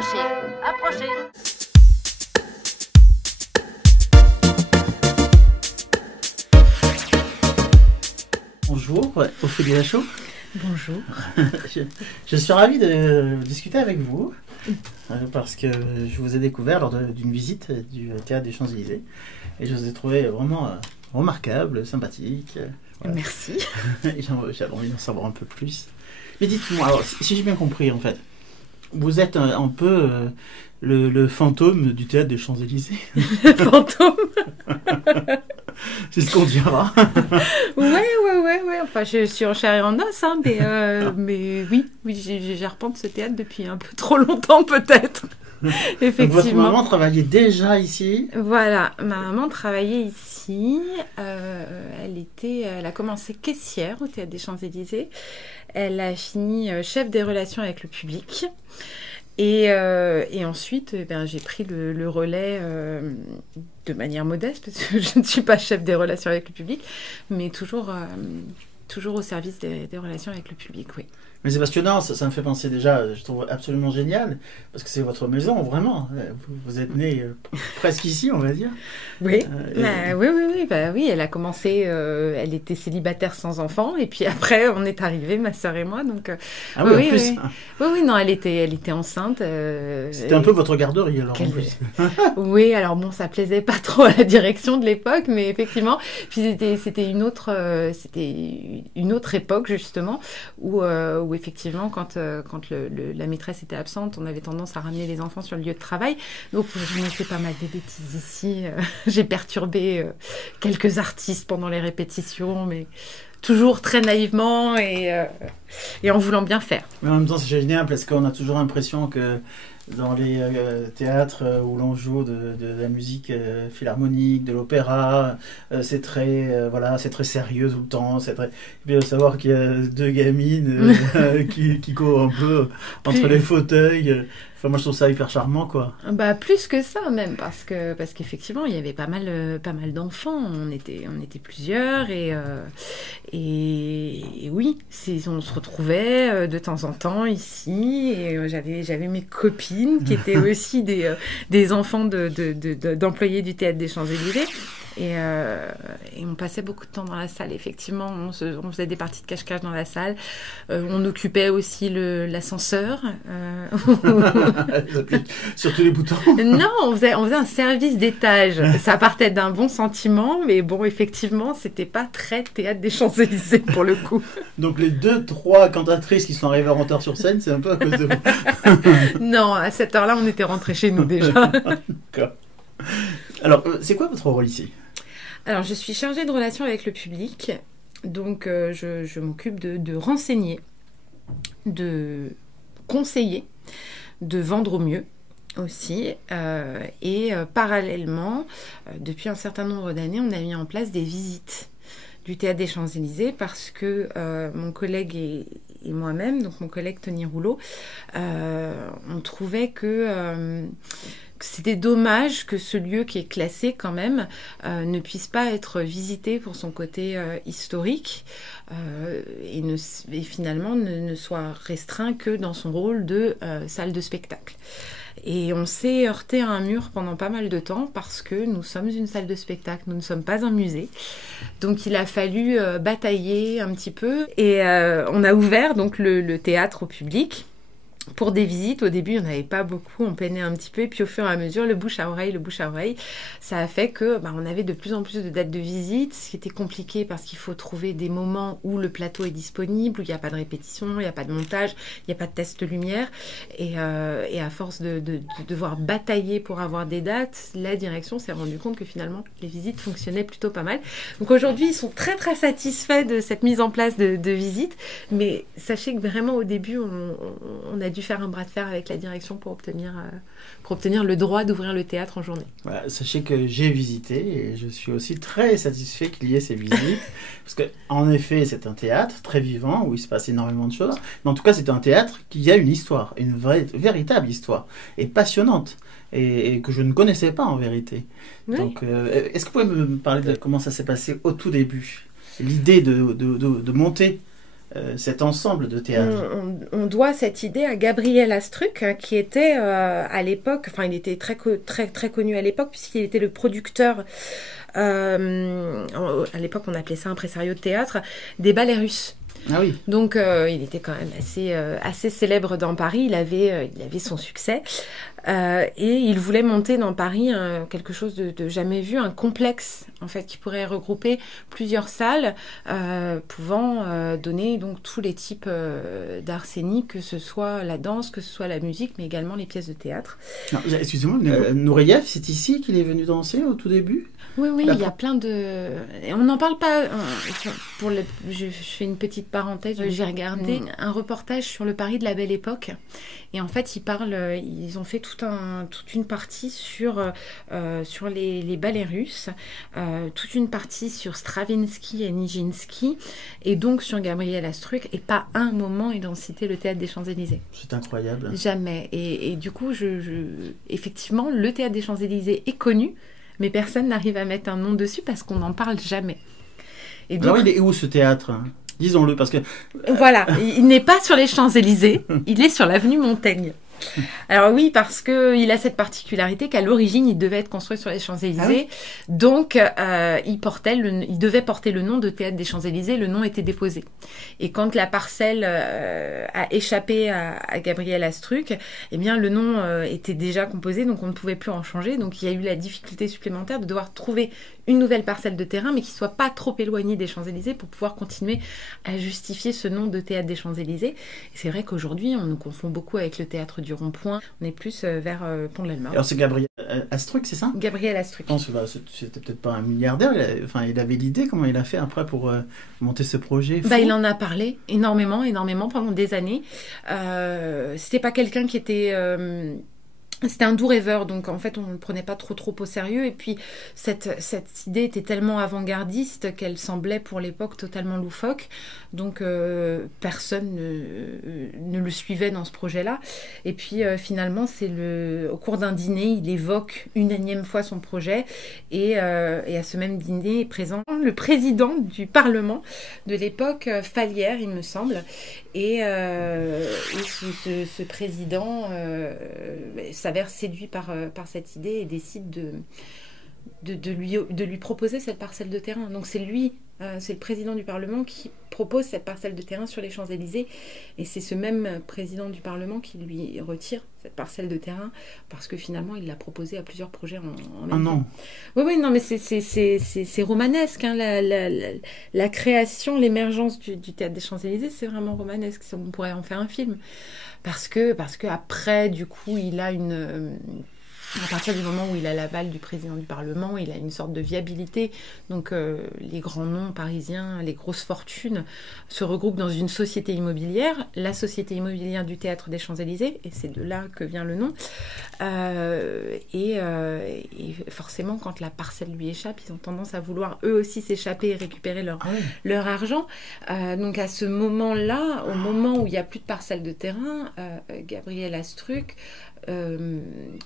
Approchez, approchez. Bonjour, Ophélie Lachaud. Bonjour. Je suis ravi de discuter avec vous parce que je vous ai découvert lors d'une visite du Théâtre des Champs-Élysées et je vous ai trouvé vraiment remarquable, sympathique. Voilà. Merci. J'avais envie d'en savoir un peu plus. Mais dites-moi, alors, si j'ai bien compris en fait, vous êtes un peu le fantôme du Théâtre des Champs-Élysées. Fantôme. C'est ce qu'on dira. Ouais. Enfin, je suis en chair et en os, hein, mais oui, j'arpente ce théâtre depuis un peu trop longtemps, peut-être. Effectivement. Donc, votre maman travaillait déjà ici. Voilà, ma maman travaillait ici. Elle a commencé caissière au Théâtre des Champs-Élysées. Elle a fini chef des relations avec le public. Et ensuite, j'ai pris le relais de manière modeste, parce que je ne suis pas chef des relations avec le public, mais toujours au service des relations avec le public, oui. Mais c'est passionnant, ça me fait penser déjà, je trouve absolument génial, parce que c'est votre maison, vraiment. Vous êtes né presque ici, on va dire. Oui, oui, elle a commencé, elle était célibataire sans enfant, et puis après, on est arrivés, ma sœur et moi, donc... Ah oui, en plus. Oui, non, elle était enceinte. C'était un peu votre garderie, alors, en plus. Oui, alors bon, ça plaisait pas trop à la direction de l'époque, mais effectivement, puis c'était une autre époque, justement, où effectivement, quand la maîtresse était absente, on avait tendance à ramener les enfants sur le lieu de travail. Donc, je me fais pas mal de bêtises ici. J'ai perturbé quelques artistes pendant les répétitions, mais toujours très naïvement et en voulant bien faire. Mais en même temps, c'est génial parce qu'on a toujours l'impression que dans les théâtres où l'on joue de la musique philharmonique, de l'opéra, c'est très sérieux tout le temps. C'est très bien de savoir qu'il y a deux gamines qui courent un peu entre les fauteuils. Enfin, moi, je trouve ça hyper charmant, quoi. Bah, plus que ça, même, parce qu'effectivement, il y avait pas mal d'enfants. On était plusieurs et oui, on se retrouvait de temps en temps ici. Et j'avais mes copines qui étaient aussi des enfants d'employés du Théâtre des Champs-Élysées. Et on passait beaucoup de temps dans la salle, effectivement. On faisait des parties de cache-cache dans la salle. On occupait aussi l'ascenseur. Sur tous les boutons. Non, on faisait un service d'étage. Ça partait d'un bon sentiment, mais bon, effectivement, c'était pas très Théâtre des Champs-Élysées pour le coup. Donc les 2-3 cantatrices qui sont arrivées en retard sur scène, c'est un peu à cause de vous. Non, à cette heure-là, on était rentrés chez nous déjà. D'accord. Alors, c'est quoi votre rôle ici ? Alors, je suis chargée de relations avec le public. Donc, je m'occupe de renseigner, de conseiller, de vendre au mieux aussi. Parallèlement, depuis un certain nombre d'années, on a mis en place des visites du Théâtre des Champs-Élysées parce que mon collègue et moi-même, donc mon collègue Tony Rouleau, on trouvait que c'était dommage que ce lieu qui est classé quand même ne puisse pas être visité pour son côté historique et finalement ne soit restreint que dans son rôle de salle de spectacle. Et on s'est heurté à un mur pendant pas mal de temps parce que nous sommes une salle de spectacle, nous ne sommes pas un musée. Donc il a fallu batailler un petit peu et on a ouvert donc le théâtre au public. Pour des visites, au début, il n'y en avait pas beaucoup, on peinait un petit peu, et puis au fur et à mesure, le bouche à oreille, ça a fait que on avait de plus en plus de dates de visite, ce qui était compliqué parce qu'il faut trouver des moments où le plateau est disponible, où il n'y a pas de répétition, il n'y a pas de montage, il n'y a pas de test lumière, et à force de devoir batailler pour avoir des dates, la direction s'est rendue compte que finalement, les visites fonctionnaient plutôt pas mal. Donc aujourd'hui, ils sont très très satisfaits de cette mise en place de visites, mais sachez que vraiment au début, on a dû faire un bras de fer avec la direction pour obtenir le droit d'ouvrir le théâtre en journée. Voilà, sachez que j'ai visité et je suis aussi très satisfait qu'il y ait ces visites parce qu'en effet c'est un théâtre très vivant où il se passe énormément de choses, mais en tout cas c'est un théâtre qui a une histoire, une véritable histoire et passionnante et que je ne connaissais pas en vérité. Oui. Donc est-ce que vous pouvez me parler de comment ça s'est passé au tout début, l'idée de monter cet ensemble de théâtre. On doit cette idée à Gabriel Astruc, qui était à l'époque, enfin il était très connu à l'époque, puisqu'il était le producteur, à l'époque on appelait ça impresario de théâtre, des ballets russes. Ah oui. Donc il était quand même assez célèbre dans Paris, il avait son succès. Et il voulait monter dans Paris quelque chose de jamais vu, un complexe en fait qui pourrait regrouper plusieurs salles pouvant donner donc tous les types d'art scénique, que ce soit la danse, que ce soit la musique, mais également les pièces de théâtre. Excusez-moi, Nureyev, c'est ici qu'il est venu danser au tout début? Oui, il y a plein de... On n'en parle pas... Je fais une petite parenthèse. J'ai regardé un reportage sur le Paris de la Belle Époque. Et en fait, ils ont fait toute une partie sur les ballets russes, toute une partie sur Stravinsky et Nijinsky, et donc sur Gabriel Astruc. Et pas un moment, ils ont cité le Théâtre des Champs-Élysées. C'est incroyable. Jamais. Et du coup, effectivement, le Théâtre des Champs-Élysées est connu, mais personne n'arrive à mettre un nom dessus parce qu'on n'en parle jamais. Et donc, alors, il est où ce théâtre? Disons-le, parce que... Voilà, il n'est pas sur les Champs-Élysées, il est sur l'avenue Montaigne. Alors oui, parce qu'il a cette particularité qu'à l'origine, il devait être construit sur les Champs-Élysées. Ah oui. Donc, il devait porter le nom de Théâtre des Champs-Élysées. Le nom était déposé. Et quand la parcelle a échappé à Gabriel Astruc, eh bien, le nom était déjà composé, donc on ne pouvait plus en changer. Donc, il y a eu la difficulté supplémentaire de devoir trouver une nouvelle parcelle de terrain, mais qui ne soit pas trop éloignée des Champs-Élysées pour pouvoir continuer à justifier ce nom de Théâtre des Champs-Élysées. Et c'est vrai qu'aujourd'hui, on nous confond beaucoup avec le Théâtre du Rond-Point. On est plus vers Pont de l'Alma. Alors c'est Gabriel Astruc, c'est ça? Gabriel Astruc. Je pense que c'était peut-être pas un milliardaire. Il avait l'idée. Comment il a fait après pour monter ce projet? Il en a parlé énormément pendant des années. C'était pas quelqu'un qui était... C'était un doux rêveur, donc en fait on ne le prenait pas trop au sérieux, et puis cette idée était tellement avant-gardiste qu'elle semblait pour l'époque totalement loufoque, donc personne ne le suivait dans ce projet-là. Et puis finalement au cours d'un dîner, il évoque une énième fois son projet, et à ce même dîner est présent le président du Parlement de l'époque, Fallières il me semble, et ce président s'avère séduit par cette idée et décide de lui proposer cette parcelle de terrain. Donc c'est lui, c'est le président du Parlement qui propose cette parcelle de terrain sur les Champs-Élysées, et c'est ce même président du Parlement qui lui retire cette parcelle de terrain parce que finalement il l'a proposé à plusieurs projets en même temps. Oui, non, mais c'est romanesque, hein, la création, l'émergence du Théâtre des Champs-Élysées, c'est vraiment romanesque. On pourrait en faire un film parce que après, du coup, il a à partir du moment où il a l'aval du président du Parlement, il a une sorte de viabilité. Donc les grands noms parisiens, les grosses fortunes se regroupent dans une société immobilière, la société immobilière du Théâtre des Champs-Élysées, et c'est de là que vient le nom. Et forcément, quand la parcelle lui échappe, ils ont tendance à vouloir eux aussi s'échapper et récupérer leur argent. Donc à ce moment-là, au moment où il n'y a plus de parcelle de terrain, Gabriel Astruc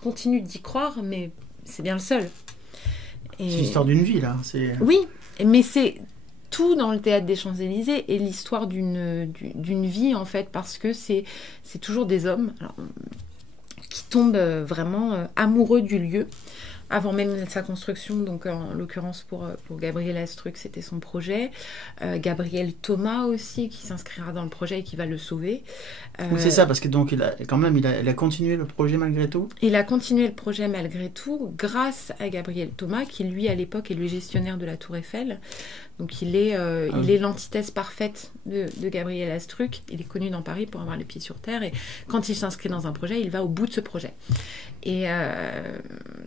continue d'y croire, mais c'est bien le seul. C'est l'histoire d'une vie, là. Oui, mais c'est tout dans le Théâtre des Champs-Élysées et l'histoire d'une vie, en fait, parce que c'est toujours des hommes qui tombent vraiment amoureux du lieu. Avant même sa construction, donc en l'occurrence pour Gabriel Astruc, c'était son projet. Gabriel Thomas aussi, qui s'inscrira dans le projet et qui va le sauver. Oui, c'est ça, parce que donc il a continué le projet malgré tout. Il a continué le projet malgré tout, grâce à Gabriel Thomas, qui lui à l'époque est le gestionnaire de la Tour Eiffel. Donc il est l'antithèse parfaite de Gabriel Astruc. Il est connu dans Paris pour avoir les pieds sur terre, et quand il s'inscrit dans un projet, il va au bout de ce projet. Et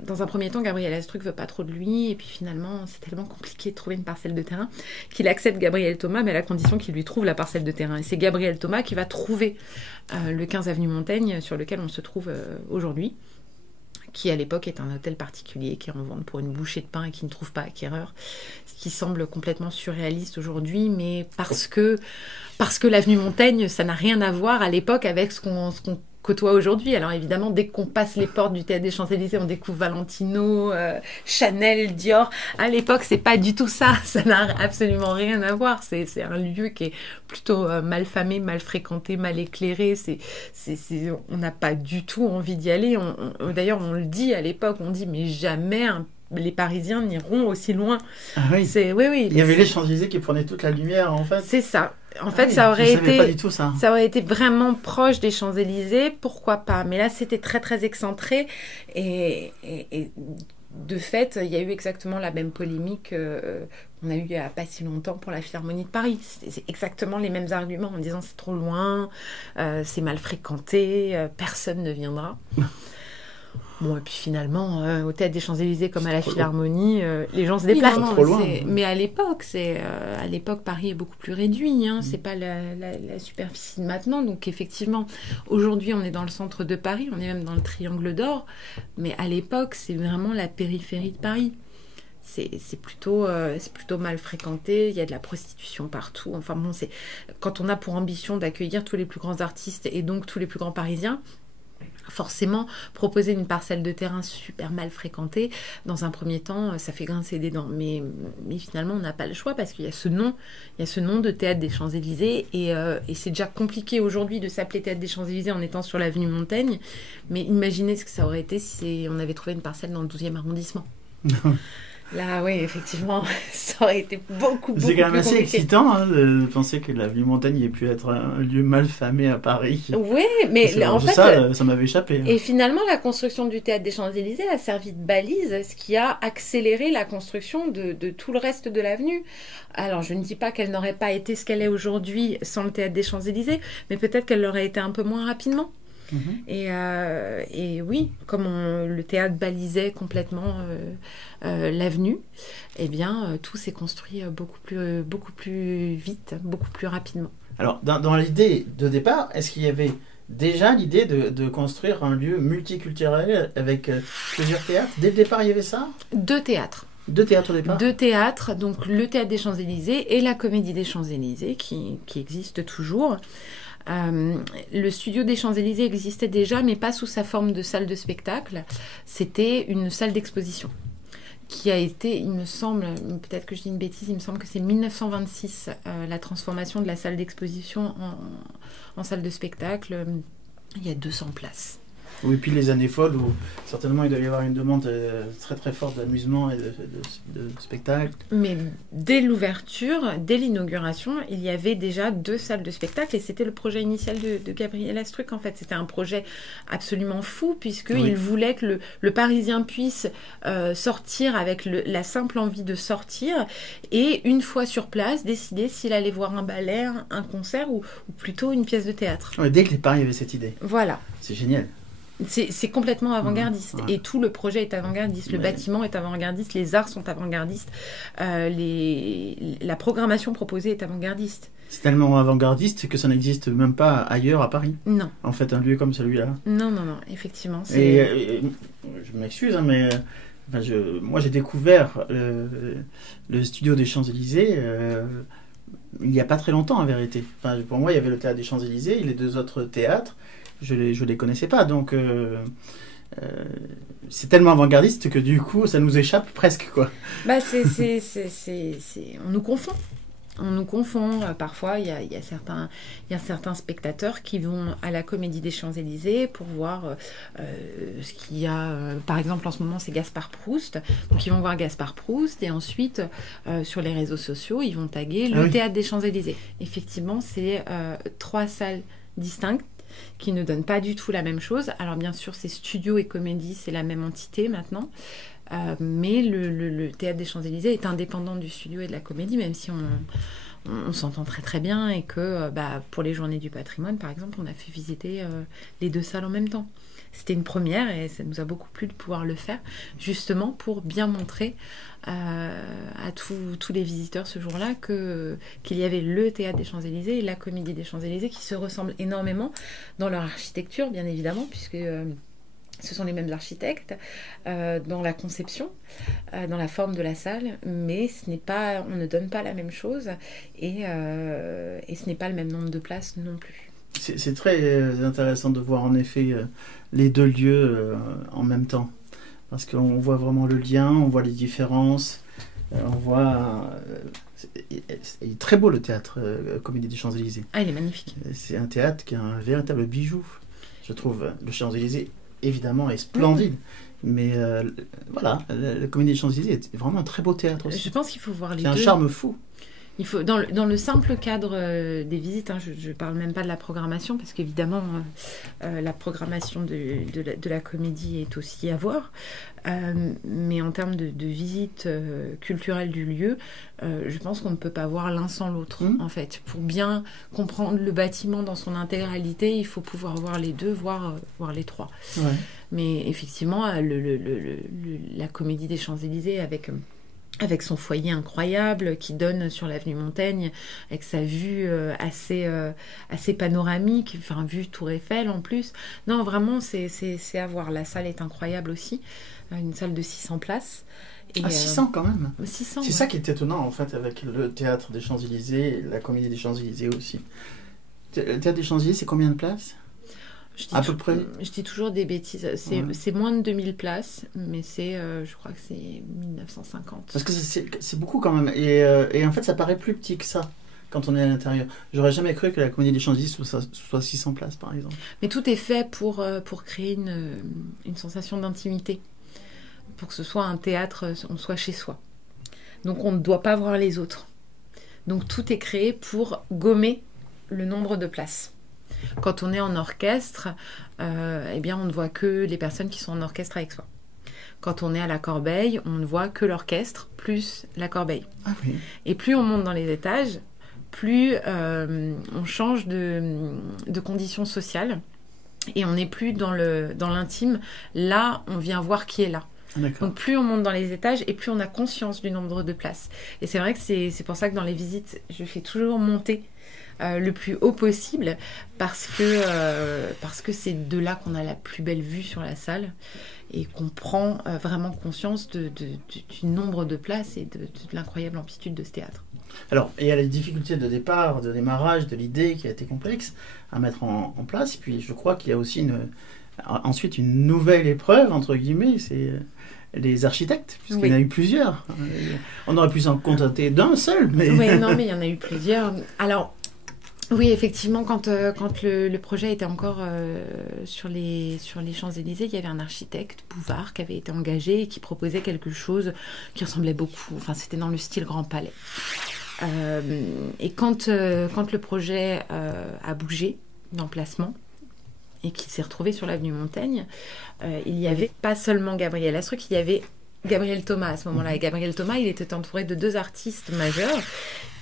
dans un premier temps, Gabriel Astruc veut pas trop de lui, et puis finalement, c'est tellement compliqué de trouver une parcelle de terrain qu'il accepte Gabriel Thomas, mais à la condition qu'il lui trouve la parcelle de terrain. Et c'est Gabriel Thomas qui va trouver le 15 avenue Montaigne, sur lequel on se trouve aujourd'hui, qui à l'époque est un hôtel particulier, qui est en vente pour une bouchée de pain et qui ne trouve pas acquéreur, ce qui semble complètement surréaliste aujourd'hui, mais parce que l'avenue Montaigne, ça n'a rien à voir à l'époque avec ce qu'on côtoie aujourd'hui. Alors évidemment, dès qu'on passe les portes du Théâtre des Champs-Élysées, on découvre Valentino, Chanel, Dior. À l'époque, c'est pas du tout ça. Ça n'a absolument rien à voir. C'est un lieu qui est plutôt mal famé, mal fréquenté, mal éclairé. On n'a pas du tout envie d'y aller. D'ailleurs, on le dit à l'époque, on dit mais jamais les Parisiens n'iront aussi loin. Ah oui. Oui. Il y avait les Champs-Élysées qui prenaient toute la lumière, en fait. C'est ça. En fait, ça aurait pas du tout ça. Ça aurait été vraiment proche des Champs-Élysées, pourquoi pas. Mais là, c'était très, très excentré. Et de fait, il y a eu exactement la même polémique qu'on a eu il n'y a pas si longtemps pour la Philharmonie de Paris. C'est exactement les mêmes arguments en disant c'est trop loin, c'est mal fréquenté, personne ne viendra. Bon, et puis finalement, au Théâtre des Champs-Élysées comme à la Philharmonie, les gens se déplacent. Trop loin. Mais à l'époque, Paris est beaucoup plus réduit. C'est pas la superficie de maintenant. Donc effectivement, aujourd'hui, on est dans le centre de Paris, on est même dans le Triangle d'Or. Mais à l'époque, c'est vraiment la périphérie de Paris. C'est plutôt mal fréquenté, il y a de la prostitution partout. Enfin bon, quand on a pour ambition d'accueillir tous les plus grands artistes et donc tous les plus grands Parisiens, forcément, proposer une parcelle de terrain super mal fréquentée, dans un premier temps, ça fait grincer des dents. Mais finalement, on n'a pas le choix parce qu'il y a ce nom de Théâtre des Champs-Élysées et c'est déjà compliqué aujourd'hui de s'appeler Théâtre des Champs-Élysées en étant sur l'avenue Montaigne. Mais imaginez ce que ça aurait été si on avait trouvé une parcelle dans le 12e arrondissement. Là, oui, effectivement, ça aurait été beaucoup plus compliqué. C'est quand même assez excitant de penser que l'avenue Montaigne ait pu être un lieu mal famé à Paris. Oui, mais en fait... Ça m'avait échappé. Et finalement, la construction du Théâtre des Champs-Élysées a servi de balise, ce qui a accéléré la construction de tout le reste de l'avenue. Alors, je ne dis pas qu'elle n'aurait pas été ce qu'elle est aujourd'hui sans le Théâtre des Champs-Élysées, mais peut-être qu'elle l'aurait été un peu moins rapidement. Et oui, comme le théâtre balisait complètement l'avenue, eh bien, tout s'est construit beaucoup plus vite, beaucoup plus rapidement. Alors, dans l'idée de départ, est-ce qu'il y avait déjà l'idée de construire un lieu multiculturel avec plusieurs théâtres? Dès le départ, il y avait ça? 2 théâtres. 2 théâtres au départ? 2 théâtres, donc le Théâtre des Champs-Élysées et la Comédie des Champs-Élysées, qui existe toujours. Le studio des Champs-Élysées existait déjà, mais pas sous sa forme de salle de spectacle. C'était une salle d'exposition qui a été, il me semble, peut-être que je dis une bêtise, il me semble que c'est 1926, la transformation de la salle d'exposition en salle de spectacle. Il y a 200 places. Oui, puis les années folles où certainement il doit y avoir une demande très très forte d'amusement et de spectacle. Mais dès l'ouverture, dès l'inauguration, il y avait déjà 2 salles de spectacle et c'était le projet initial de Gabriel Astruc en fait. C'était un projet absolument fou puisqu'il voulait que le Parisien puisse sortir avec la simple envie de sortir et une fois sur place décider s'il allait voir un ballet, un concert ou plutôt une pièce de théâtre. Ouais, dès que les Paris avaient cette idée. Voilà. C'est génial. C'est complètement avant-gardiste et tout le projet est avant-gardiste, le bâtiment est avant-gardiste, les arts sont avant-gardistes, la programmation proposée est avant-gardiste. C'est tellement avant-gardiste que ça n'existe même pas ailleurs à Paris. Non. En fait, un lieu comme celui-là. Non, effectivement. Et je m'excuse, mais moi j'ai découvert le studio des Champs-Élysées il n'y a pas très longtemps en vérité. Enfin, pour moi, il y avait le Théâtre des Champs-Élysées et les 2 autres théâtres. Je les connaissais pas, donc c'est tellement avant-gardiste que du coup ça nous échappe presque quoi. Bah on nous confond. On nous confond. Parfois, il y a certains spectateurs qui vont à la Comédie des Champs-Élysées pour voir ce qu'il y a. Par exemple, en ce moment, c'est Gaspard Proust. Donc, ils vont voir Gaspard Proust et ensuite, sur les réseaux sociaux, ils vont taguer le Théâtre des Champs-Élysées. Effectivement, c'est 3 salles distinctes qui ne donnent pas du tout la même chose. Alors bien sûr, c'est studio et comédie, c'est la même entité maintenant. Mais le Théâtre des Champs-Élysées est indépendant du studio et de la comédie, même si on s'entend très très bien et que pour les Journées du patrimoine, par exemple, on a fait visiter les 2 salles en même temps. C'était une première et ça nous a beaucoup plu de pouvoir le faire, justement pour bien montrer à tous les visiteurs ce jour-là qu'il y avait le Théâtre des Champs-Élysées et la Comédie des Champs-Élysées qui se ressemblent énormément dans leur architecture, bien évidemment, puisque ce sont les mêmes architectes, dans la conception, dans la forme de la salle, mais on ne donne pas la même chose et ce n'est pas le même nombre de places non plus. C'est très intéressant de voir en effet les deux lieux en même temps. Parce qu'on voit vraiment le lien, on voit les différences, on voit... il est très beau le théâtre Comédie des Champs-Élysées. Ah, il est magnifique. C'est un théâtre qui est un véritable bijou. Je trouve le Champs-Élysées, évidemment, est splendide. Mais voilà, la Comédie des Champs-Élysées est vraiment un très beau théâtre aussi. Je pense qu'il faut voir les C'est deux. un charme fou. Il faut, dans le simple cadre des visites, hein, je ne parle même pas de la programmation, parce qu'évidemment, la programmation de la comédie est aussi à voir. Mais en termes de visite culturelle du lieu, je pense qu'on ne peut pas voir l'un sans l'autre, en fait. Pour bien comprendre le bâtiment dans son intégralité, il faut pouvoir voir les deux, voir les trois. Ouais. Mais effectivement, la Comédie des Champs-Élysées avec son foyer incroyable qui donne sur l'avenue Montaigne, avec sa vue assez panoramique, enfin vue Tour Eiffel en plus. Non, vraiment, c'est à voir. La salle est incroyable aussi, une salle de 600 places. Et 600 quand même. 600, c'est ça qui est étonnant en fait avec le théâtre des Champs-Élysées et la Comédie des Champs-Élysées aussi. Le théâtre des Champs-Élysées, c'est combien de places ? À peu près. Je dis toujours des bêtises. C'est moins de 2000 places, mais je crois que c'est 1950. Parce que c'est beaucoup quand même. Et en fait, ça paraît plus petit que ça quand on est à l'intérieur. J'aurais jamais cru que la Comédie des Champs-Élysées soit 600 places, par exemple. Mais tout est fait pour créer une sensation d'intimité. Pour que ce soit un théâtre, on soit chez soi. Donc on ne doit pas voir les autres. Donc tout est créé pour gommer le nombre de places. Quand on est en orchestre, eh bien, on ne voit que les personnes qui sont en orchestre avec soi. Quand on est à la Corbeille, on ne voit que l'orchestre plus la Corbeille. Ah oui. Et plus on monte dans les étages, plus on change de conditions sociales et on n'est plus dans l'intime. Là, on vient voir qui est là. Donc plus on monte dans les étages et plus on a conscience du nombre de places. Et c'est vrai que c'est pour ça que dans les visites, je fais toujours monter le plus haut possible parce que c'est de là qu'on a la plus belle vue sur la salle et qu'on prend vraiment conscience du nombre de places et de l'incroyable amplitude de ce théâtre. Alors, il y a les difficultés de départ, de démarrage, de l'idée qui a été complexe à mettre en place. Puis je crois qu'il y a aussi ensuite une nouvelle épreuve, entre guillemets, c'est les architectes, puisqu'il y en a eu plusieurs. On aurait pu s'en contenter d'un seul. Mais... Oui, non, mais il y en a eu plusieurs. Alors, oui, effectivement, quand le projet était encore sur les Champs-Élysées, il y avait un architecte, Bouvard, qui avait été engagé et qui proposait quelque chose qui ressemblait beaucoup. Enfin, c'était dans le style Grand Palais. Et quand le projet a bougé d'emplacement et qu'il s'est retrouvé sur l'avenue Montaigne, il n'y avait pas seulement Gabriel Astruc, il y avait Gabriel Thomas à ce moment-là. Et Gabriel Thomas, il était entouré de deux artistes majeurs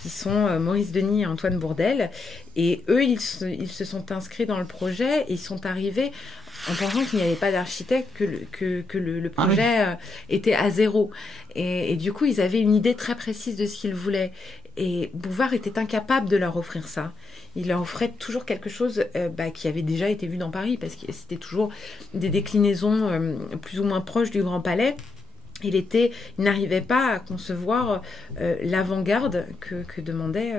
qui sont Maurice Denis et Antoine Bourdelle. Et eux, ils se sont inscrits dans le projet et ils sont arrivés en pensant qu'il n'y avait pas d'architecte, que le projet était à zéro. Et du coup, ils avaient une idée très précise de ce qu'ils voulaient. Et Bouvard était incapable de leur offrir ça. Il leur offrait toujours quelque chose qui avait déjà été vu dans Paris, parce que c'était toujours des déclinaisons plus ou moins proches du Grand Palais. Il n'arrivait pas à concevoir l'avant-garde que demandaient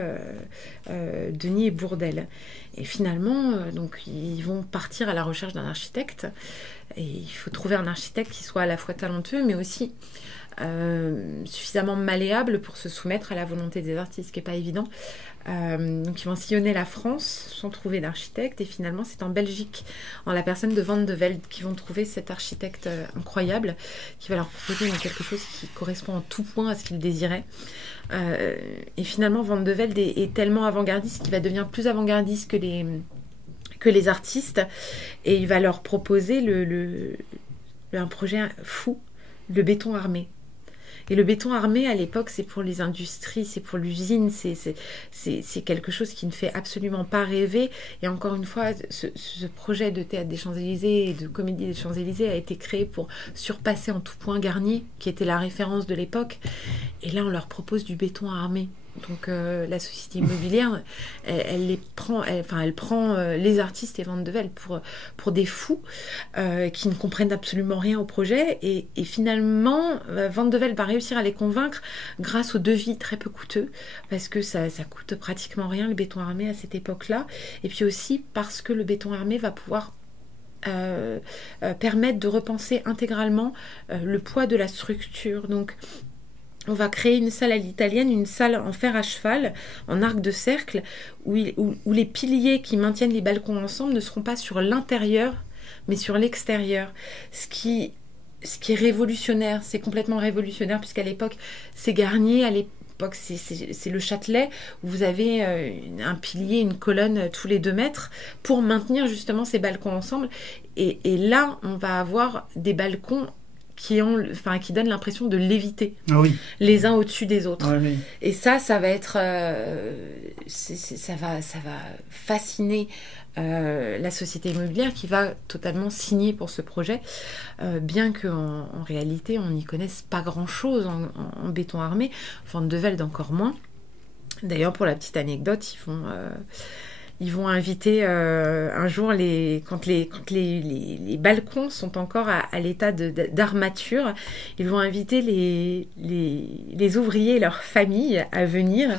Denis et Bourdelle. Et finalement, donc, ils vont partir à la recherche d'un architecte. Et il faut trouver un architecte qui soit à la fois talentueux, mais aussi suffisamment malléable pour se soumettre à la volonté des artistes, ce qui n'est pas évident. Donc ils vont sillonner la France sans trouver d'architecte, et finalement c'est en Belgique, en la personne de Van de Velde, qui vont trouver cet architecte incroyable qui va leur proposer quelque chose qui correspond en tout point à ce qu'ils désiraient. Et finalement Van de Velde est tellement avant-gardiste qu'il va devenir plus avant-gardiste que les artistes, et il va leur proposer un projet fou, le béton armé. Et le béton armé, à l'époque, c'est pour les industries, c'est pour l'usine, c'est quelque chose qui ne fait absolument pas rêver. Et encore une fois, ce projet de théâtre des Champs-Élysées et de comédie des Champs-Élysées a été créé pour surpasser en tout point Garnier, qui était la référence de l'époque. Et là, on leur propose du béton armé. Donc la société immobilière, elle prend les artistes et Vandevelde pour des fous qui ne comprennent absolument rien au projet. Et finalement, Vandevelde va réussir à les convaincre grâce au devis très peu coûteux, parce que ça coûte pratiquement rien le béton armé à cette époque-là. Et puis aussi parce que le béton armé va pouvoir permettre de repenser intégralement le poids de la structure. Donc on va créer une salle à l'italienne, une salle en fer à cheval, en arc de cercle, où les piliers qui maintiennent les balcons ensemble ne seront pas sur l'intérieur, mais sur l'extérieur. Ce qui est révolutionnaire, c'est complètement révolutionnaire, puisqu'à l'époque, c'est Garnier, à l'époque, c'est le Châtelet, où vous avez un pilier, une colonne tous les 2 mètres, pour maintenir justement ces balcons ensemble. Et là, on va avoir des balcons qui donnent l'impression de léviter les uns au-dessus des autres. Oui. Et ça va être... ça va fasciner la société immobilière qui va totalement signer pour ce projet, bien qu'en réalité, on n'y connaisse pas grand-chose en béton armé. Vandevelde encore moins. D'ailleurs, pour la petite anecdote, ils vont inviter un jour, quand les balcons sont encore à l'état d'armature, ils vont inviter les ouvriers et leurs familles à venir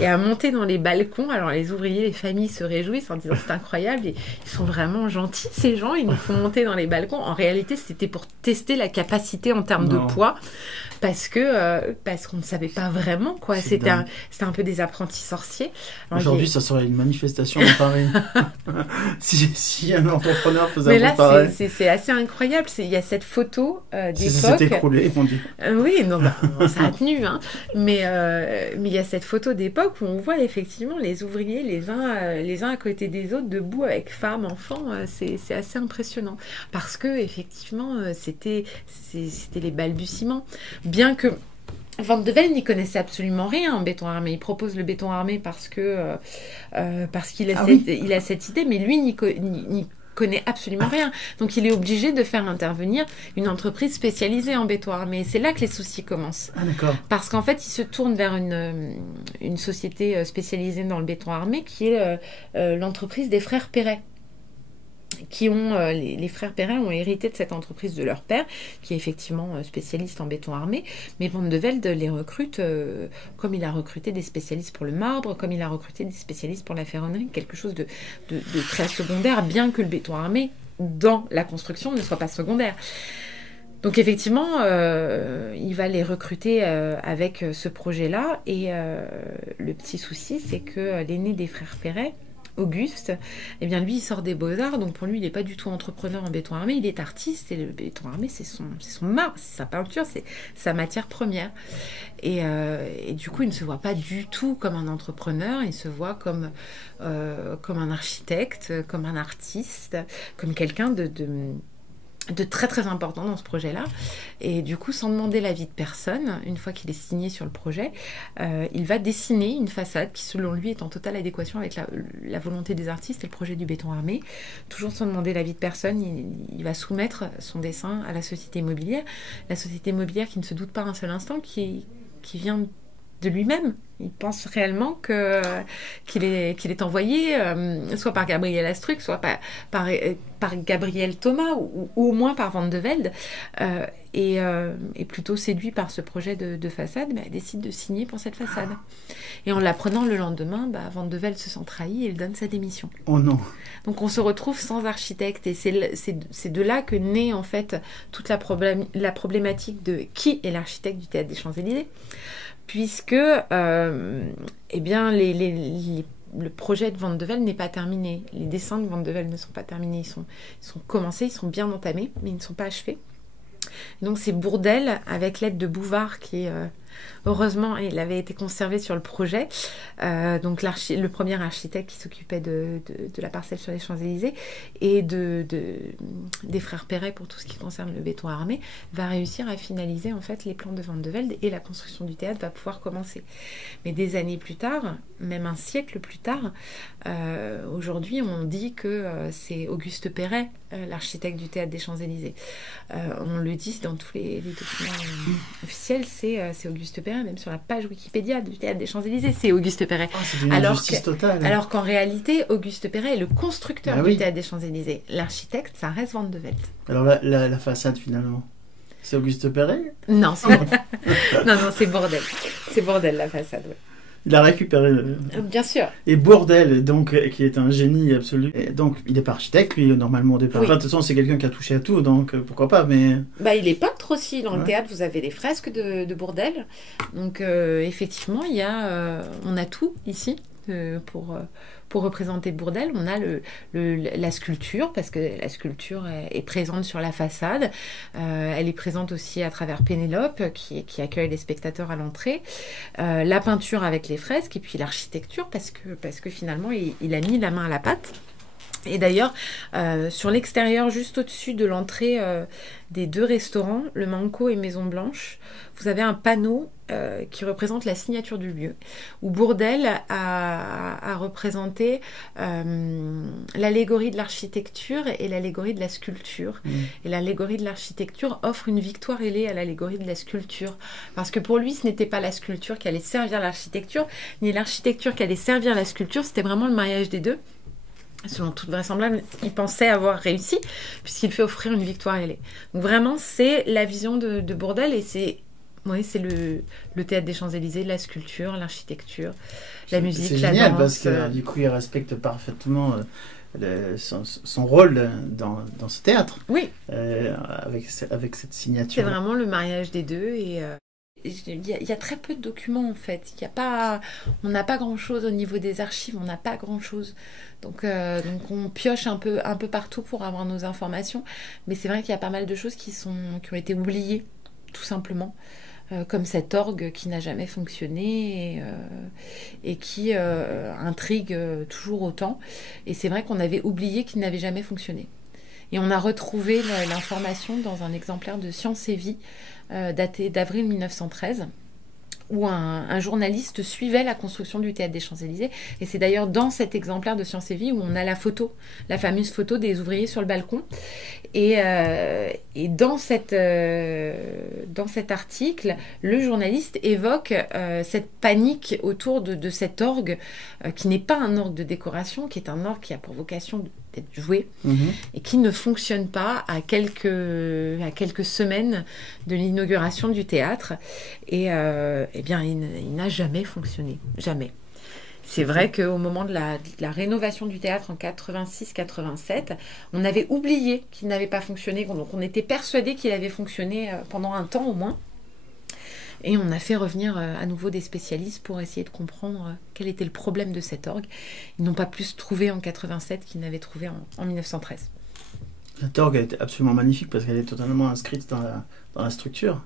et à monter dans les balcons. Alors les ouvriers, les familles se réjouissent en disant c'est incroyable, et ils sont vraiment gentils ces gens, ils nous font monter dans les balcons. En réalité, c'était pour tester la capacité en termes de poids, parce qu'on ne savait pas vraiment, quoi. C'était un peu des apprentis sorciers. Alors, aujourd'hui, ça serait une manifestation à Paris. si un entrepreneur faisait mais un peu pareil. Mais là, c'est assez incroyable. Il y a cette photo d'époque. Si ça s'est écroulé, on dit. Oui, non, ça a tenu, hein. Mais il y a cette photo d'époque où on voit effectivement les ouvriers les uns à côté des autres, debout avec femmes, enfants. C'est assez impressionnant, parce que effectivement, c'était les balbutiements. Bien que Vandevelde n'y connaissait absolument rien en béton armé. Il propose le béton armé parce qu'il a cette idée, mais lui n'y connaît absolument rien. Donc il est obligé de faire intervenir une entreprise spécialisée en béton armé. Et c'est là que les soucis commencent. Ah, d'accord. Parce qu'en fait, il se tourne vers une société spécialisée dans le béton armé, qui est l'entreprise des frères Perret. Les frères Perret ont hérité de cette entreprise de leur père, qui est effectivement spécialiste en béton armé, mais Vandevelde les recrute comme il a recruté des spécialistes pour le marbre, comme il a recruté des spécialistes pour la ferronnerie, quelque chose de très secondaire, bien que le béton armé, dans la construction, ne soit pas secondaire. Donc effectivement, il va les recruter avec ce projet-là, et le petit souci, c'est que l'aîné des frères Perret, Auguste, eh bien lui il sort des Beaux-Arts, donc pour lui il n'est pas du tout entrepreneur en béton armé, il est artiste, et le béton armé c'est son marbre, c'est sa peinture, c'est sa matière première, et du coup il ne se voit pas du tout comme un entrepreneur, il se voit comme un architecte, comme un artiste, comme quelqu'un de très très important dans ce projet-là. Et du coup, sans demander l'avis de personne, une fois qu'il est signé sur le projet, il va dessiner une façade qui, selon lui, est en totale adéquation avec la volonté des artistes et le projet du béton armé. Toujours sans demander l'avis de personne, il va soumettre son dessin à la société immobilière. La société immobilière qui ne se doute pas un seul instant, qui vient de lui-même. Il pense réellement qu'il est envoyé soit par Gabriel Astruc, soit par Gabriel Thomas, ou au moins par Vandevelde, et plutôt séduit par ce projet de façade, décide de signer pour cette façade. Et en l'apprenant le lendemain, Vandevelde se sent trahi et il donne sa démission. Oh non. Donc on se retrouve sans architecte, et c'est de là que naît en fait toute la problématique de qui est l'architecte du Théâtre des Champs-Élysées, puisque le projet de Vandevelde n'est pas terminé. Les dessins de Vandevelde ne sont pas terminés. Ils sont commencés, ils sont bien entamés, mais ils ne sont pas achevés. Et donc c'est Bourdelle, avec l'aide de Bouvard, qui heureusement il avait été conservé sur le projet, donc le premier architecte qui s'occupait de la parcelle sur les Champs-Élysées, et des frères Perret pour tout ce qui concerne le béton armé, va réussir à finaliser en fait les plans de Vandevelde, et la construction du théâtre va pouvoir commencer. Mais des années plus tard, même un siècle plus tard, aujourd'hui on dit que c'est Auguste Perret, l'architecte du Théâtre des Champs-Élysées. On le dit dans tous les documents officiels, c'est Auguste Auguste Perret, même sur la page Wikipédia du Théâtre des Champs-Élysées, c'est Auguste Perret. Oh, c'est une injustice totale. Alors qu'en réalité, Auguste Perret est le constructeur du Théâtre des Champs-Élysées. L'architecte, ça reste Van de Velde. Alors la façade, finalement, c'est Auguste Perret? Non, non, c'est Bourdelle. C'est Bourdelle, la façade, oui. Il a récupéré Bien sûr. Et Bourdelle, donc, qui est un génie absolu. Et donc, il n'est pas architecte, lui, normalement, au départ. Oui. Enfin, de toute façon, c'est quelqu'un qui a touché à tout, donc pourquoi pas, mais... Bah, il est peintre aussi. Dans le théâtre, vous avez les fresques de Bourdelle. Donc, effectivement, on a tout ici pour représenter Bourdelle. On a la sculpture, parce que la sculpture est présente sur la façade. Elle est présente aussi à travers Pénélope, qui accueille les spectateurs à l'entrée. La peinture avec les fresques, et puis l'architecture, parce que finalement, il a mis la main à la pâte. Et d'ailleurs, sur l'extérieur, juste au-dessus de l'entrée des 2 restaurants, le Manco et Maison Blanche, vous avez un panneau qui représente la signature du lieu, où Bourdelle a représenté l'allégorie de l'architecture et l'allégorie de la sculpture. Et l'allégorie de l'architecture offre une victoire ailée à l'allégorie de la sculpture. Parce que pour lui, ce n'était pas la sculpture qui allait servir l'architecture, ni l'architecture qui allait servir la sculpture, c'était vraiment le mariage des deux. Selon toute vraisemblance, il pensait avoir réussi, puisqu'il fait offrir une victoire ailée. Donc vraiment, c'est la vision de Bourdelle, et c'est le Théâtre des Champs-Élysées, la sculpture, l'architecture, la musique, la danse. C'est génial, parce que du coup, il respecte parfaitement son rôle dans ce théâtre. Oui. Avec cette signature. C'est vraiment le mariage des deux, et... Il y a très peu de documents en fait. On n'a pas grand-chose au niveau des archives, on n'a pas grand-chose. Donc on pioche un peu partout pour avoir nos informations. Mais c'est vrai qu'il y a pas mal de choses qui ont été oubliées, tout simplement. Comme cet orgue qui n'a jamais fonctionné et qui intrigue toujours autant. Et c'est vrai qu'on avait oublié qu'il n'avait jamais fonctionné. Et on a retrouvé l'information dans un exemplaire de Science et Vie daté d'avril 1913, où un journaliste suivait la construction du Théâtre des Champs-Élysées. Et c'est d'ailleurs dans cet exemplaire de Science et Vie où on a la photo, la fameuse photo des ouvriers sur le balcon. Et dans cet article, le journaliste évoque cette panique autour de cet orgue, qui n'est pas un orgue de décoration, qui est un orgue qui a pour vocation d'être joué, et qui ne fonctionne pas à quelques semaines de l'inauguration du théâtre. Et bien, il n'a jamais fonctionné. Jamais. C'est vrai qu'au moment de la rénovation du théâtre en 86-87, on avait oublié qu'il n'avait pas fonctionné. Donc on était persuadé qu'il avait fonctionné pendant un temps au moins. Et on a fait revenir à nouveau des spécialistes pour essayer de comprendre quel était le problème de cet orgue. Ils n'ont pas plus trouvé en 87 qu'ils n'avaient trouvé en 1913. Cette orgue est absolument magnifique parce qu'elle est totalement inscrite dans la structure.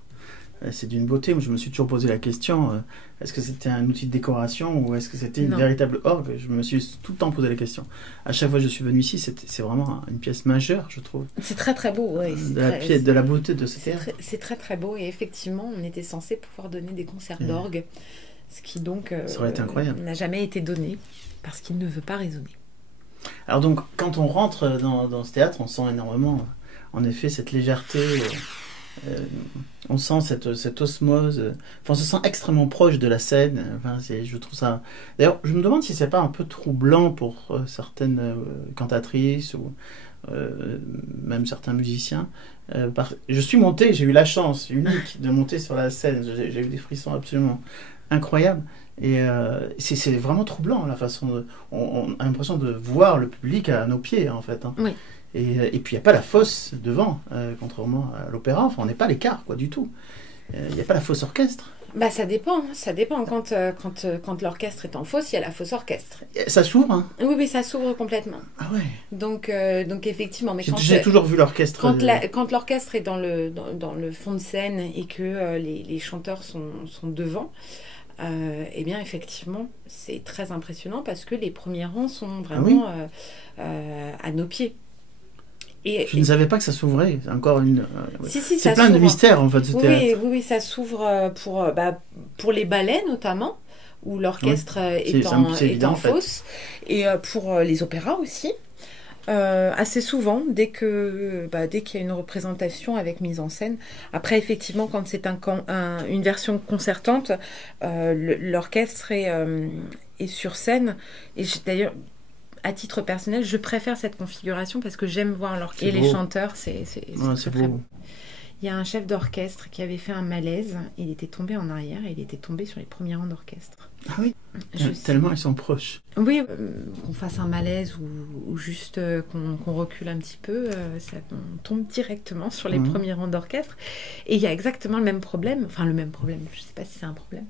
C'est d'une beauté. Je me suis toujours posé la question, est-ce que c'était un outil de décoration ou est-ce que c'était une véritable orgue? Je me suis tout le temps posé la question. À chaque fois que je suis venu ici, c'est vraiment une pièce majeure, je trouve. C'est très très beau, oui. De la beauté de ce théâtre. C'est très très beau, et effectivement, on était censé pouvoir donner des concerts d'orgue, ce qui donc ça aurait été incroyable. N'a jamais été donné parce qu'il ne veut pas résonner. Alors donc, quand on rentre dans ce théâtre, on sent énormément, en effet, cette légèreté... on sent cette osmose. Enfin, on se sent extrêmement proche de la scène. Enfin, je trouve ça. D'ailleurs, je me demande si c'est pas un peu troublant pour certaines cantatrices ou même certains musiciens. Je suis monté, j'ai eu la chance unique de monter sur la scène. J'ai eu des frissons absolument incroyables. Et c'est vraiment troublant la façon on a l'impression de voir le public à nos pieds en fait. Oui. Et puis il n'y a pas la fosse devant, contrairement à l'opéra. Enfin, on n'est pas à l'écart, quoi, du tout. Il n'y a pas la fosse orchestre. Bah, ça dépend. Quand l'orchestre est en fosse, il y a la fosse orchestre. Ça s'ouvre, hein? Oui, ça s'ouvre complètement. Ah ouais. Donc effectivement. Mais j'ai toujours vu l'orchestre. Quand l'orchestre est dans le fond de scène et que les chanteurs sont devant, eh bien effectivement, c'est très impressionnant parce que les premiers rangs sont vraiment à nos pieds. Je ne savais pas que ça s'ouvrait. C'est encore une. C'est plein de mystères en fait. Ce théâtre. Oui, ça s'ouvre pour les ballets notamment, où l'orchestre est en fosse, et pour les opéras aussi. Assez souvent, dès qu'il y a une représentation avec mise en scène. Après, effectivement, quand c'est une version concertante, l'orchestre est sur scène. Et d'ailleurs, à titre personnel, je préfère cette configuration parce que j'aime voir l'orchestre. Et les chanteurs, c'est très beau. Il y a un chef d'orchestre qui avait fait un malaise. Il était tombé en arrière et il était tombé sur les premiers rangs d'orchestre. Ah oui, tellement ils sont proches. Oui, qu'on fasse un malaise ou juste qu'on recule un petit peu, on tombe directement sur les premiers rangs d'orchestre. Et il y a exactement le même problème, je ne sais pas si c'est un problème,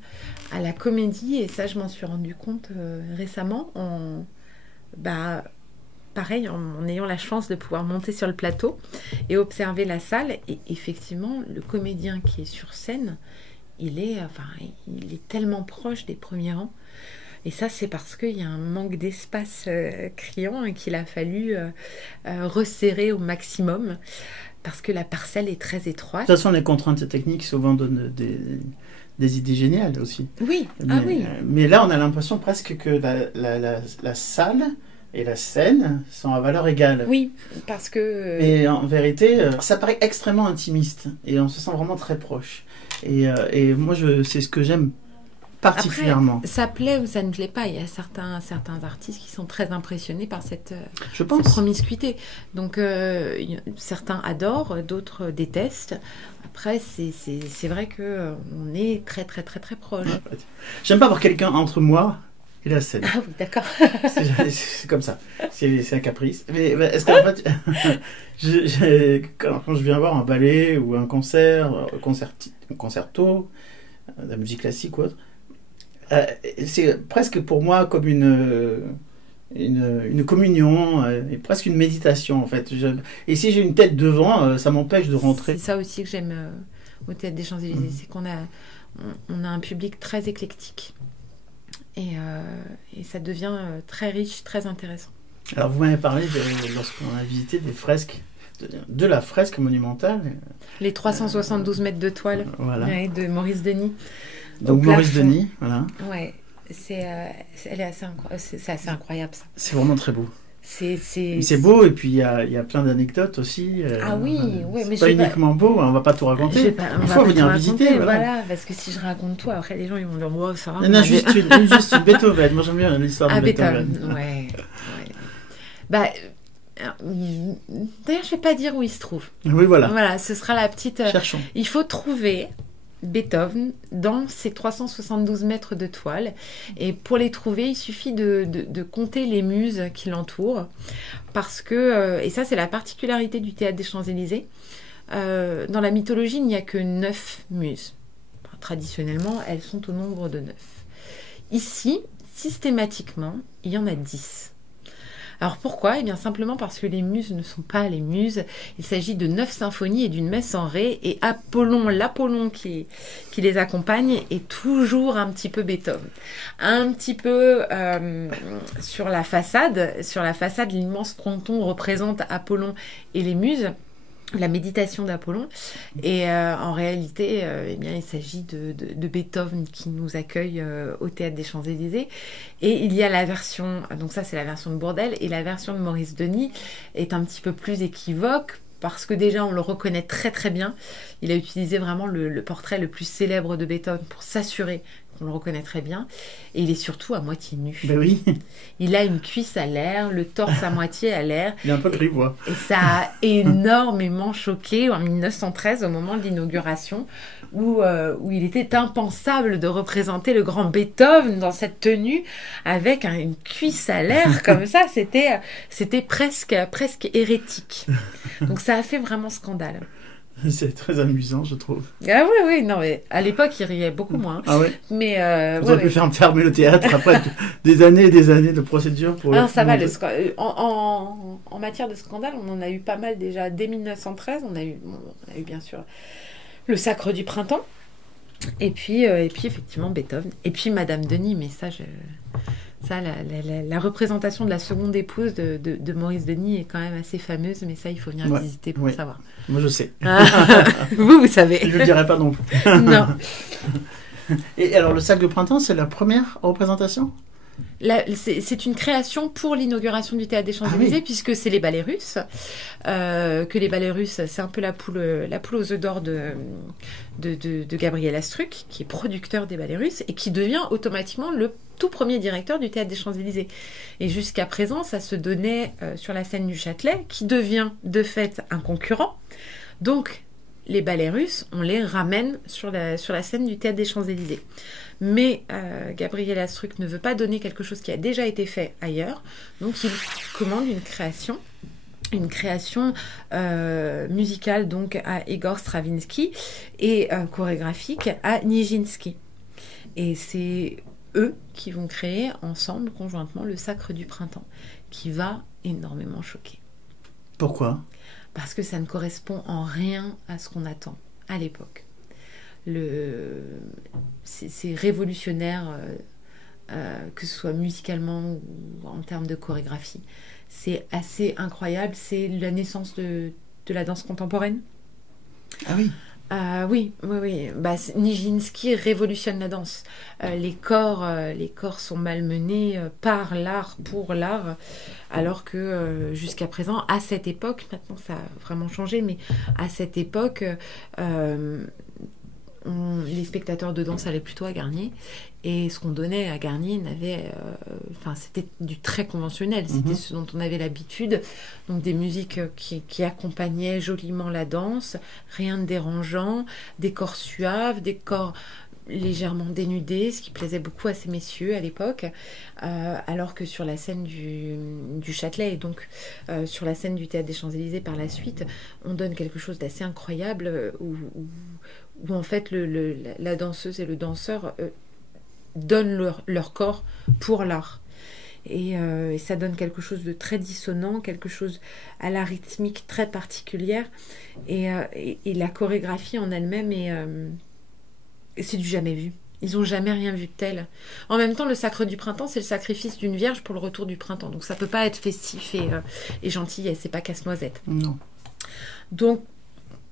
à la comédie, et ça je m'en suis rendu compte récemment, pareil, en ayant la chance de pouvoir monter sur le plateau et observer la salle. Et effectivement, le comédien qui est sur scène, il est tellement proche des premiers rangs. Et ça, c'est parce qu'il y a un manque d'espace criant et qu'il a fallu resserrer au maximum parce que la parcelle est très étroite. De toute façon, les contraintes techniques souvent donnent des idées géniales aussi. Oui, mais là, on a l'impression presque que la salle et la scène sont à valeur égale. Oui, parce que... Et en vérité, ça paraît extrêmement intimiste. Et on se sent vraiment très proche. Et moi, c'est ce que j'aime particulièrement. Après, ça plaît ou ça ne plaît pas. Il y a certains artistes qui sont très impressionnés par cette promiscuité. Donc, certains adorent, d'autres détestent. Après, c'est vrai qu'on est très, très, très, très proche. J'aime pas avoir quelqu'un entre moi et la scène. Ah oui, d'accord. C'est comme ça. C'est un caprice. Mais est-ce qu'en fait, quand je viens voir un ballet ou un concerto, de la musique classique ou autre, c'est presque pour moi comme une communion, et presque une méditation en fait. Et si j'ai une tête devant, ça m'empêche de rentrer. C'est ça aussi que j'aime au Théâtre des Champs-Élysées, c'est qu'on a un public très éclectique. Et ça devient très riche, très intéressant. Alors vous m'avez parlé lorsqu'on a visité des fresques, de la fresque monumentale. Les 372 mètres de toile de Maurice Denis. Donc Maurice Denis, voilà. Ouais, c'est assez incroyable ça. C'est vraiment très beau. C'est beau, et puis il y a plein d'anecdotes aussi. Ah oui, mais c'est pas uniquement beau, on va pas tout raconter. Il faut venir visiter. Voilà, parce que si je raconte tout, après les gens ils vont dire wow, ça va. Il y en a juste une Beethoven. Moi j'aime bien l'histoire de Beethoven. Ouais. D'ailleurs, je vais pas dire où il se trouve. Oui, voilà. Voilà, ce sera la petite. Cherchons. Il faut trouver Beethoven dans ces 372 mètres de toile. Et pour les trouver, il suffit de compter les muses qui l'entourent. Parce que, et ça c'est la particularité du Théâtre des Champs-Élysées, dans la mythologie, il n'y a que 9 muses. Enfin, traditionnellement, elles sont au nombre de 9. Ici, systématiquement, il y en a 10. Alors pourquoi ? Eh bien simplement parce que les muses ne sont pas les muses. Il s'agit de 9 symphonies et d'une messe en ré. Et l'Apollon qui les accompagne est toujours un petit peu Beethoven. Un petit peu sur la façade, l'immense fronton représente Apollon et les muses. La méditation d'Apollon. Et en réalité, il s'agit de Beethoven qui nous accueille au Théâtre des Champs-Élysées. Et il y a la version, donc ça c'est la version de Bourdelle, et la version de Maurice Denis est un petit peu plus équivoque, parce que déjà on le reconnaît très très bien. Il a utilisé vraiment le portrait le plus célèbre de Beethoven pour s'assurer qu'on le reconnaît très bien. Et il est surtout à moitié nu. Ben oui. Il a une cuisse à l'air, le torse à moitié à l'air. Il est un peu grivois. Et ça a énormément choqué en 1913, au moment de l'inauguration, où il était impensable de représenter le grand Beethoven dans cette tenue, avec une cuisse à l'air comme ça. C'était presque hérétique. Donc ça a fait vraiment scandale. C'est très amusant, je trouve. Ah oui, non, mais à l'époque, il riait beaucoup moins. Ah ouais. Mais vous auriez pu faire fermer le théâtre après des années et des années de procédure pour. Alors ça va, en matière de scandale, on en a eu pas mal déjà. Dès 1913, on a eu bien sûr le Sacre du Printemps, et puis effectivement Beethoven, et puis Madame Denis, mais ça, la représentation de la seconde épouse de Maurice Denis est quand même assez fameuse, mais ça, il faut venir visiter pour savoir. Moi, je sais. Vous savez. Je ne le dirai pas non plus. Non. Et alors, le Sacre du Printemps, c'est la première représentation ? C'est une création pour l'inauguration du Théâtre des Champs-Élysées, puisque c'est les ballets russes. Que les ballets russes, c'est un peu la poule aux œufs d'or de Gabriel Astruc, qui est producteur des ballets russes, et qui devient automatiquement le tout premier directeur du Théâtre des Champs-Élysées. Et jusqu'à présent, ça se donnait sur la scène du Châtelet, qui devient de fait un concurrent. Donc, les ballets russes, on les ramène sur la scène du Théâtre des Champs-Élysées. Mais Gabriel Astruc ne veut pas donner quelque chose qui a déjà été fait ailleurs, donc il commande une création musicale donc à Igor Stravinsky et chorégraphique à Nijinsky. Et c'est eux qui vont créer ensemble, conjointement, le Sacre du Printemps, qui va énormément choquer. Pourquoi ? Parce que ça ne correspond en rien à ce qu'on attend à l'époque. C'est révolutionnaire, que ce soit musicalement ou en termes de chorégraphie. C'est assez incroyable. C'est la naissance de la danse contemporaine. Ah oui. Oui. Nijinsky révolutionne la danse. Les corps sont malmenés par l'art, pour l'art, alors que jusqu'à présent, à cette époque, maintenant ça a vraiment changé, mais à cette époque, les spectateurs de danse allaient plutôt à Garnier, et ce qu'on donnait à Garnier c'était du très conventionnel, c'était ce dont on avait l'habitude, donc des musiques qui accompagnaient joliment la danse, rien de dérangeant, des corps suaves, des corps légèrement dénudés, ce qui plaisait beaucoup à ces messieurs à l'époque, alors que sur la scène du Châtelet et donc sur la scène du Théâtre des Champs-Élysées par la suite, on donne quelque chose d'assez incroyable où en fait la danseuse et le danseur donnent leur corps pour l'art. Et ça donne quelque chose de très dissonant, quelque chose à la rythmique très particulière. Et la chorégraphie en elle-même c'est du jamais vu. Ils n'ont jamais rien vu de tel. En même temps, le Sacre du Printemps, c'est le sacrifice d'une vierge pour le retour du printemps. Donc ça peut pas être festif et gentil, et c'est pas casse-noisette. Non. Donc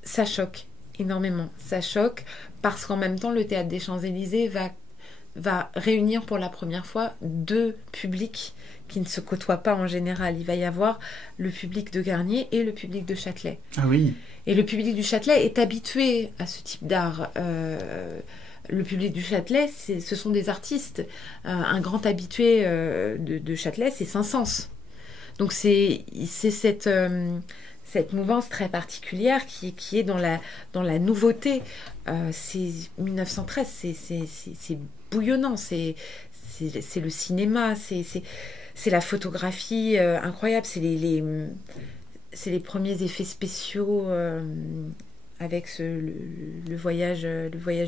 ça choque énormément. Ça choque parce qu'en même temps, le Théâtre des Champs-Élysées va réunir pour la première fois deux publics qui ne se côtoient pas en général. Il va y avoir le public de Garnier et le public de Châtelet. Ah oui. Et le public du Châtelet est habitué à ce type d'art. Le public du Châtelet, ce sont des artistes. Un grand habitué de Châtelet, c'est Saint-Saëns. Donc c'est cette mouvance très particulière qui est dans la nouveauté. C'est 1913, c'est bouillonnant, c'est le cinéma, c'est la photographie incroyable, c'est les premiers effets spéciaux avec le voyage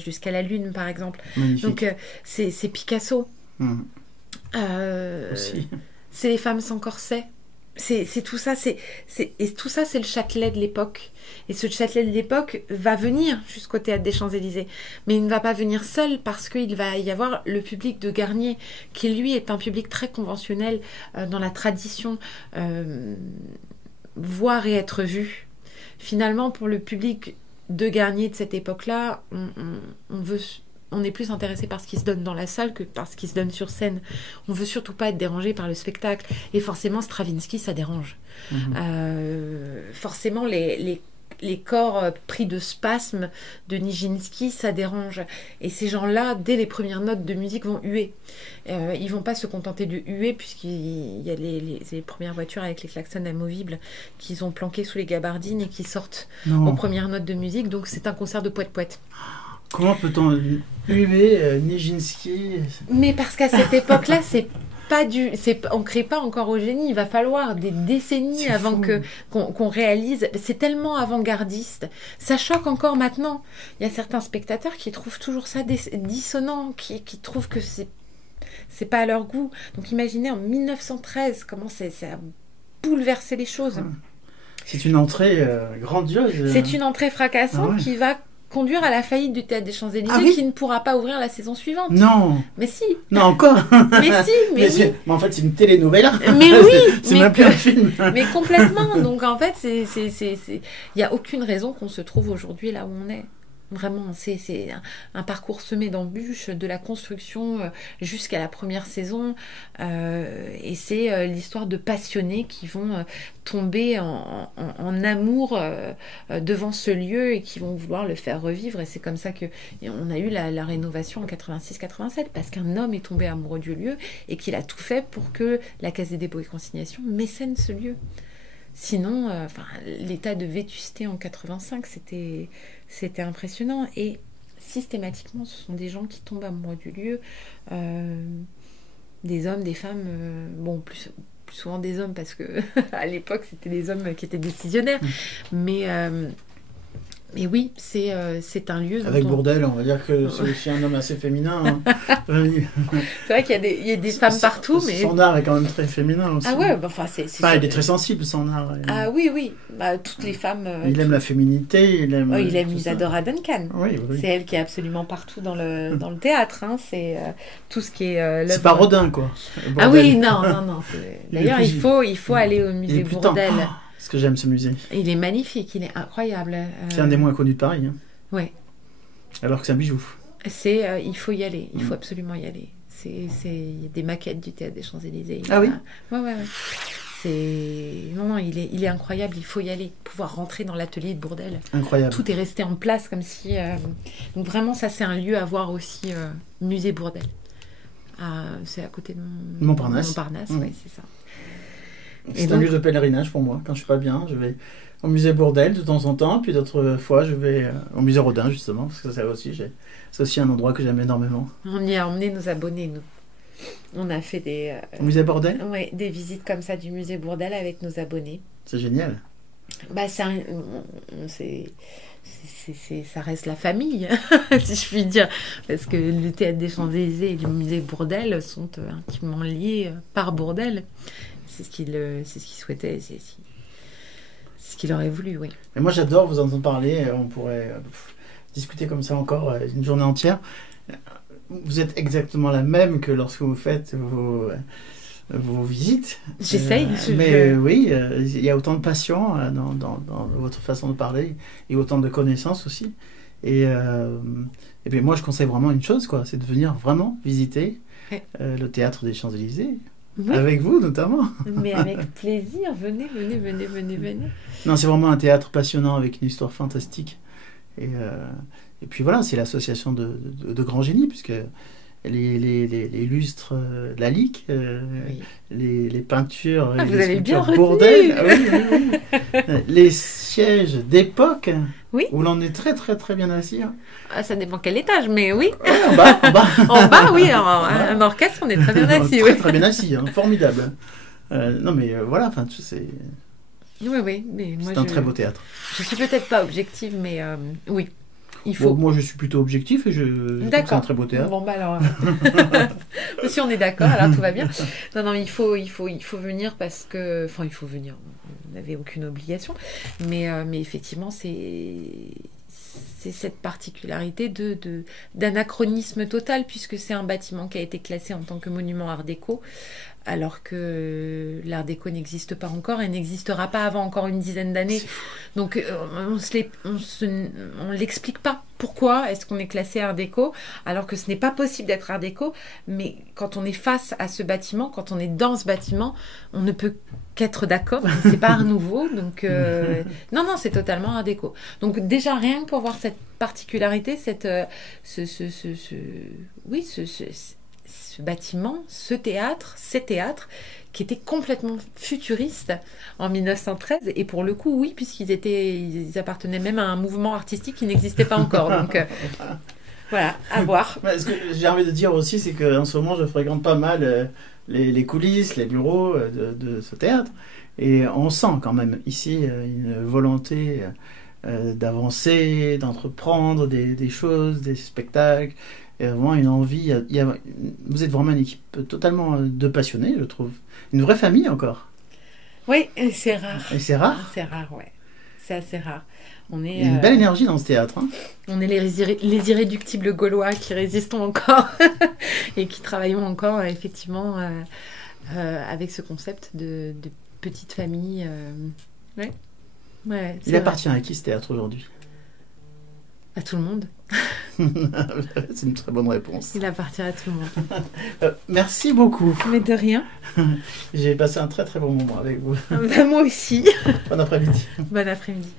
jusqu'à la Lune, par exemple. Magnifique. Donc c'est Picasso. Aussi. C'est les femmes sans corset. C'est tout ça, et tout ça, c'est le Châtelet de l'époque. Et ce Châtelet de l'époque va venir jusqu'au Théâtre des Champs-Élysées. Mais il ne va pas venir seul parce qu'il va y avoir le public de Garnier, qui lui est un public très conventionnel dans la tradition, voir et être vu. Finalement, pour le public de Garnier de cette époque-là, on est plus intéressé par ce qui se donne dans la salle que par ce qui se donne sur scène. On veut surtout pas être dérangé par le spectacle. Et forcément, Stravinsky, ça dérange. Forcément, les corps pris de spasmes de Nijinsky, ça dérange. Et ces gens-là, dès les premières notes de musique, vont huer. Ils vont pas se contenter de huer, puisqu'il y a les premières voitures avec les klaxons amovibles qu'ils ont planqués sous les gabardines et qui sortent aux premières notes de musique. Donc c'est un concert de poète-poète. Comment peut-on huer Nijinsky ? Mais parce qu'à cette époque-là, on ne crée pas encore au génie. Il va falloir des décennies avant qu'on réalise. C'est tellement avant-gardiste. Ça choque encore maintenant. Il y a certains spectateurs qui trouvent toujours ça dissonant, qui trouvent que c'est pas à leur goût. Donc imaginez en 1913 comment ça a bouleversé les choses. C'est une entrée grandiose. C'est une entrée fracassante qui va conduire à la faillite du Théâtre des Champs-Élysées, qui ne pourra pas ouvrir la saison suivante. Non. Mais si. Non, encore. Mais si, mais oui. Mais en fait, c'est une télénovela. Mais oui. C'est même plus un film. Mais complètement. Donc en fait, il n'y a aucune raison qu'on se trouve aujourd'hui là où on est. Vraiment, c'est un parcours semé d'embûches, de la construction jusqu'à la première saison. Et c'est l'histoire de passionnés qui vont tomber en amour devant ce lieu et qui vont vouloir le faire revivre. Et c'est comme ça qu'on a eu la rénovation en 86-87, parce qu'un homme est tombé amoureux du lieu et qu'il a tout fait pour que la Caisse des dépôts et consignations mécène ce lieu. Sinon, l'état de vétusté en 85, c'était impressionnant. Et systématiquement, ce sont des gens qui tombent amoureux du lieu. Des hommes, des femmes, plus souvent des hommes, parce que à l'époque, c'était des hommes qui étaient décisionnaires. Mais oui, c'est un lieu... Avec Bourdelle, on va dire que c'est aussi un homme assez féminin. Hein. C'est vrai qu'il y a des femmes partout, mais... Son art est quand même très féminin aussi. Ah ouais, il est très sensible, son art. Ah oui. Toutes les femmes... il aime la féminité, il aime... il aime Isadora Duncan. Oui. C'est elle qui est absolument partout dans le théâtre. Hein. C'est tout ce qui est... c'est pas Rodin, quoi. Bourdelle. Ah oui, non. D'ailleurs, il faut aller au musée Bourdelle. Parce que j'aime ce musée. Il est magnifique, il est incroyable. C'est un des moins connus de Paris. Hein. Ouais. Alors que c'est un bijou. Il faut y aller, il faut absolument y aller. Il y a des maquettes du Théâtre des Champs-Élysées. Ah oui. Ouais. Non, il est incroyable, il faut y aller. Pouvoir rentrer dans l'atelier de Bourdelle. Incroyable. Tout est resté en place comme si... Donc vraiment, ça c'est un lieu à voir aussi, musée Bourdelle. C'est à côté de Montparnasse. Oui, c'est ça. C'est un lieu de pèlerinage pour moi. Quand je suis pas bien, je vais au musée Bourdelle de temps en temps, puis d'autres fois je vais au musée Rodin justement, parce que c'est aussi un endroit que j'aime énormément. On y a emmené nos abonnés, nous. On a fait au musée Bourdelle. Oui, des visites comme ça du musée Bourdelle avec nos abonnés. C'est génial. Ça reste la famille, si je puis dire, parce que le Théâtre des Champs-Élysées et le musée Bourdelle sont intimement liés par Bourdelle. C'est ce qu'il souhaitait, c'est ce qu'il aurait voulu, oui. Et moi, j'adore vous entendre parler. On pourrait discuter comme ça encore une journée entière. Vous êtes exactement la même que lorsque vous faites vos visites. J'essaye. Oui, il y a autant de passion dans votre façon de parler et autant de connaissances aussi. Et puis moi, je conseille vraiment une chose, quoi, c'est de venir vraiment visiter le Théâtre des Champs-Élysées. Oui. Avec vous, notamment. Mais avec plaisir. Venez. Non, c'est vraiment un théâtre passionnant avec une histoire fantastique. Et puis voilà, c'est l'association de grands génies, puisque les lustres de la Lique, les peintures, vous avez bien Bourdelle, les sièges d'époque, où l'on est très très très bien assis. Hein. Ça dépend quel étage, mais oui. En bas. En bas, oui. Un orchestre, on est très bien assis. Très bien assis, formidable. Non mais voilà, c'est... Oui, mais moi c'est un très beau théâtre. Je suis peut-être pas objective, mais oui. Il faut. Bon, moi, je suis plutôt objectif et je trouve que c'est un très beau théâtre. Bon, alors. Si on est d'accord, alors tout va bien. Non, il faut venir parce que. Enfin, il faut venir. On n'avait aucune obligation. Mais effectivement, c'est cette particularité d'anachronisme total, puisque c'est un bâtiment qui a été classé en tant que monument art déco, alors que l'art déco n'existe pas encore et n'existera pas avant encore une dizaine d'années. Donc on l'explique pas. Pourquoi est-ce qu'on est classé art déco alors que ce n'est pas possible d'être art déco? Mais quand on est face à ce bâtiment, quand on est dans ce bâtiment, on ne peut qu'être d'accord. C'est pas art nouveau, donc non, c'est totalement art déco. Donc déjà rien que pour voir cette particularité, ce bâtiment, ces théâtres qui étaient complètement futuristes en 1913, et pour le coup, oui, puisqu'ils appartenaient même à un mouvement artistique qui n'existait pas encore. Donc voilà, à voir. Ce que j'ai envie de dire aussi, c'est qu'en ce moment, je fréquente pas mal les coulisses, les bureaux de ce théâtre, et on sent quand même ici une volonté d'avancer, d'entreprendre des choses, des spectacles. Il y a vraiment une envie. Vous êtes vraiment une équipe totalement de passionnés, je trouve. Une vraie famille encore. Oui, c'est rare. Et c'est rare. C'est rare, ouais. C'est assez rare. Il y a une belle énergie dans ce théâtre. Hein. On est les irréductibles gaulois qui résistons encore et qui travaillons encore, effectivement, avec ce concept de petite famille. Ouais. Il appartient à qui ce théâtre aujourd'hui? À tout le monde. C'est une très bonne réponse. Il appartient à tout le monde. Merci beaucoup. Mais de rien. J'ai passé un très très bon moment avec vous. Moi aussi. Bon après-midi. Bon après-midi.